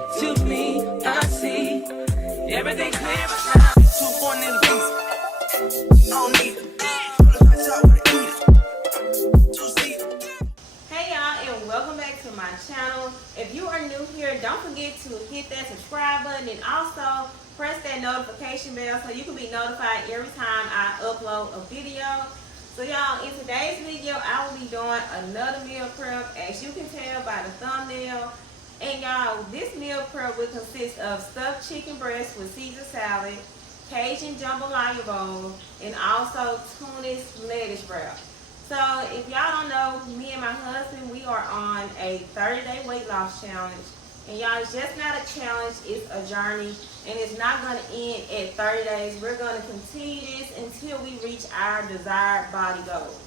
To me, I see everything clear but now. 2 in the beast. I don't need it. Hey y'all, and welcome back to my channel. If you are new here, don't forget to hit that subscribe button and also press that notification bell so you can be notified every time I upload a video. So y'all, in today's video, I will be doing another meal prep, as you can tell by the thumbnail. And y'all, this meal prep will consist of stuffed chicken breast with Caesar salad, Cajun Jumbolaya bowl, and also Tuna's lettuce wrap. So if y'all don't know, me and my husband, we are on a 30-day weight loss challenge. And y'all, it's just not a challenge, it's a journey. And it's not going to end at 30 days. We're going to continue this until we reach our desired body goals.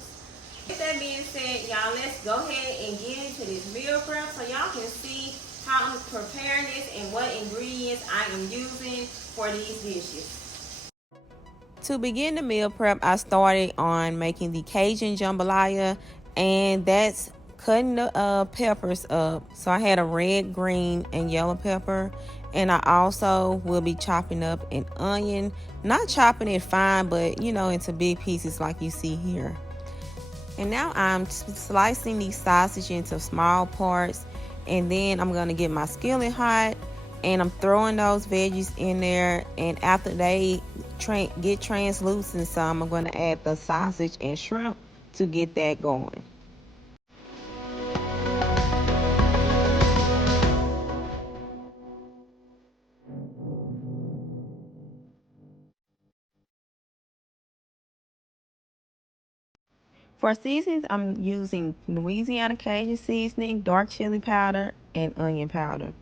With that being said, y'all, let's go ahead and get into this meal prep so y'all can see how I'm preparing this and what ingredients I am using for these dishes. To begin the meal prep, I started on making the Cajun Jumbolaya, and that's cutting the peppers up. So I had a red, green, and yellow pepper, and I also will be chopping up an onion, not chopping it fine, but into big pieces like you see here. And now I'm slicing the sausage into small parts, and then I'm going to get my skillet hot, and I'm throwing those veggies in there, and after they get translucent some, I'm going to add the sausage and shrimp to get that going. For seasonings, I'm using Louisiana Cajun seasoning, dark chili powder, and onion powder.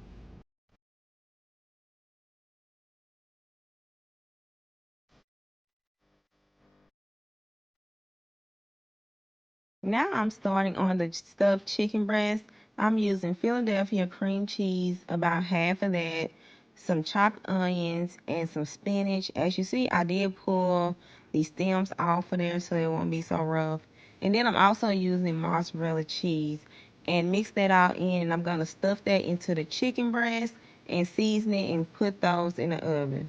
Now I'm starting on the stuffed chicken breast. I'm using Philadelphia cream cheese, about half of that, some chopped onions, and some spinach. As you see, I did pull the stems off of there so it won't be so rough. And then I'm also using mozzarella cheese, and mix that all in. And I'm going to stuff that into the chicken breast and season it and put those in the oven.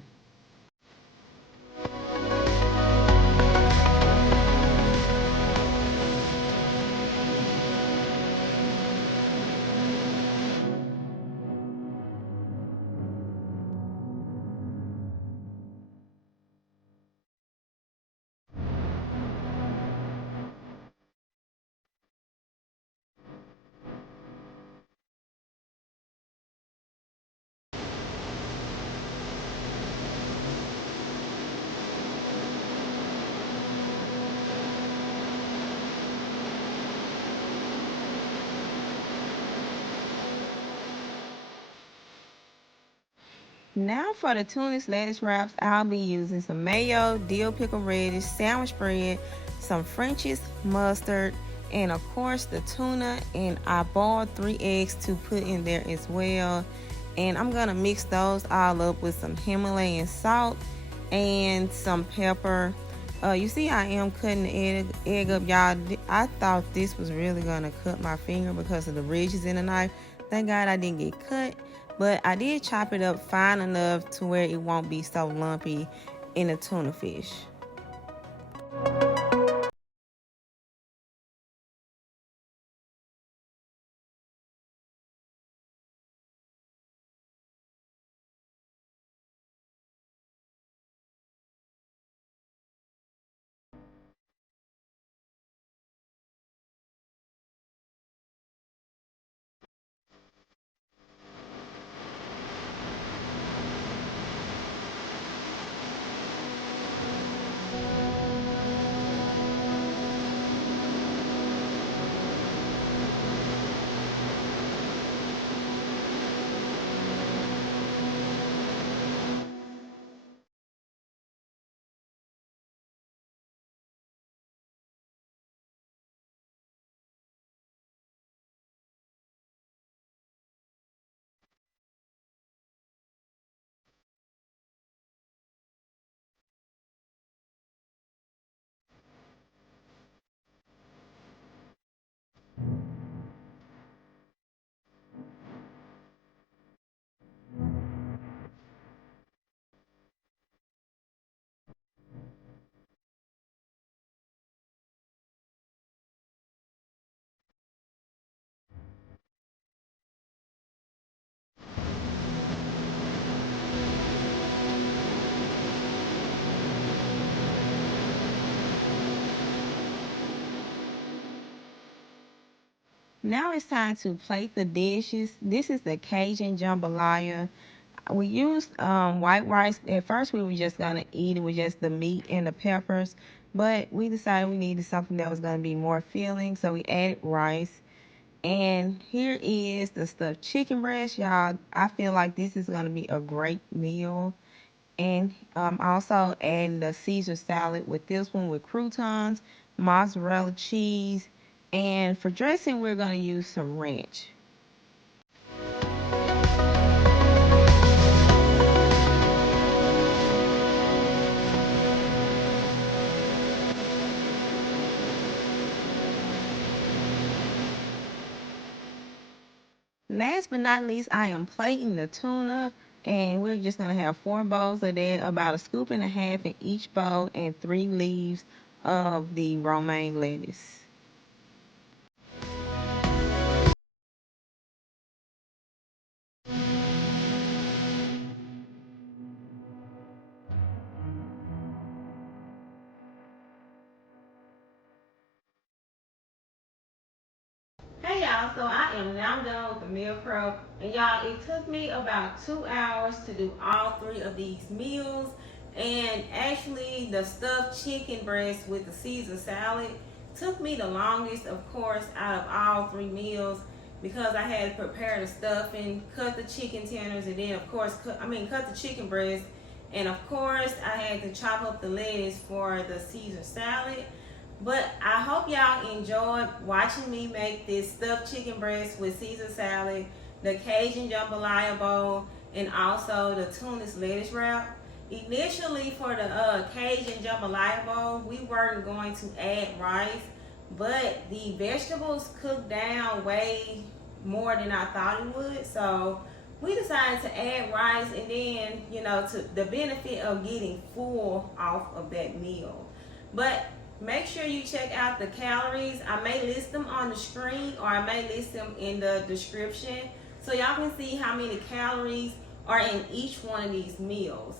Now for the Tuna's lettuce wraps, I'll be using some mayo, dill pickle radish, sandwich bread, some French's mustard, and of course the tuna. And I boiled 3 eggs to put in there as well. And I'm gonna mix those all up with some Himalayan salt and some pepper. You see, I am cutting the egg up, y'all. I thought this was really gonna cut my finger because of the ridges in the knife. Thank God I didn't get cut. But I did chop it up fine enough to where it won't be so lumpy in the tuna fish. Now it's time to plate the dishes. This is the Cajun Jambalaya. We used white rice. At first we were just gonna eat it with just the meat and the peppers, but we decided we needed something that was gonna be more filling, so we added rice. And here is the stuffed chicken breast, y'all. I feel like this is gonna be a great meal. And also adding the Caesar salad with this one with croutons, mozzarella cheese, and for dressing we're gonna use some ranch. Last but not least, I am plating the tuna, and we're just gonna have 4 bowls of that, about a scoop and a half in each bowl, and 3 leaves of the romaine lettuce. Hey y'all, so I am now done with the meal prep, and y'all, it took me about 2 hours to do all 3 of these meals. And actually the stuffed chicken breast with the Caesar salad took me the longest, of course, out of all 3 meals, because I had to prepare the stuffing, cut the chicken tenders, and then of course cut the chicken breast, and of course I had to chop up the lettuce for the Caesar salad. But I hope y'all enjoyed watching me make this stuffed chicken breast with Caesar salad, the Cajun Jambalaya bowl, and also the tuna lettuce wrap. Initially for the Cajun Jambalaya bowl, we weren't going to add rice, but the vegetables cooked down way more than I thought it would. So we decided to add rice, and then, to the benefit of getting full off of that meal. But make sure you check out the calories. I may list them on the screen, or I may list them in the description, so y'all can see how many calories are in each one of these meals.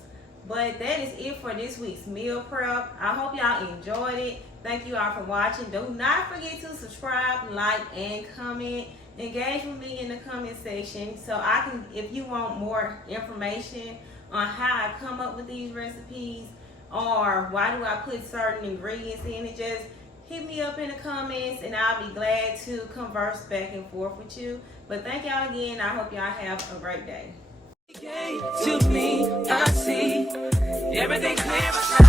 But that is it for this week's meal prep. I hope y'all enjoyed it. Thank you all for watching. Do not forget to subscribe, like, and comment. Engage with me in the comment section, so I can, if you want more information on how I come up with these recipes, or why do I put certain ingredients in it, just hit me up in the comments and I'll be glad to converse back and forth with you. But thank y'all again. I hope y'all have a great day. To me, I see everything clear.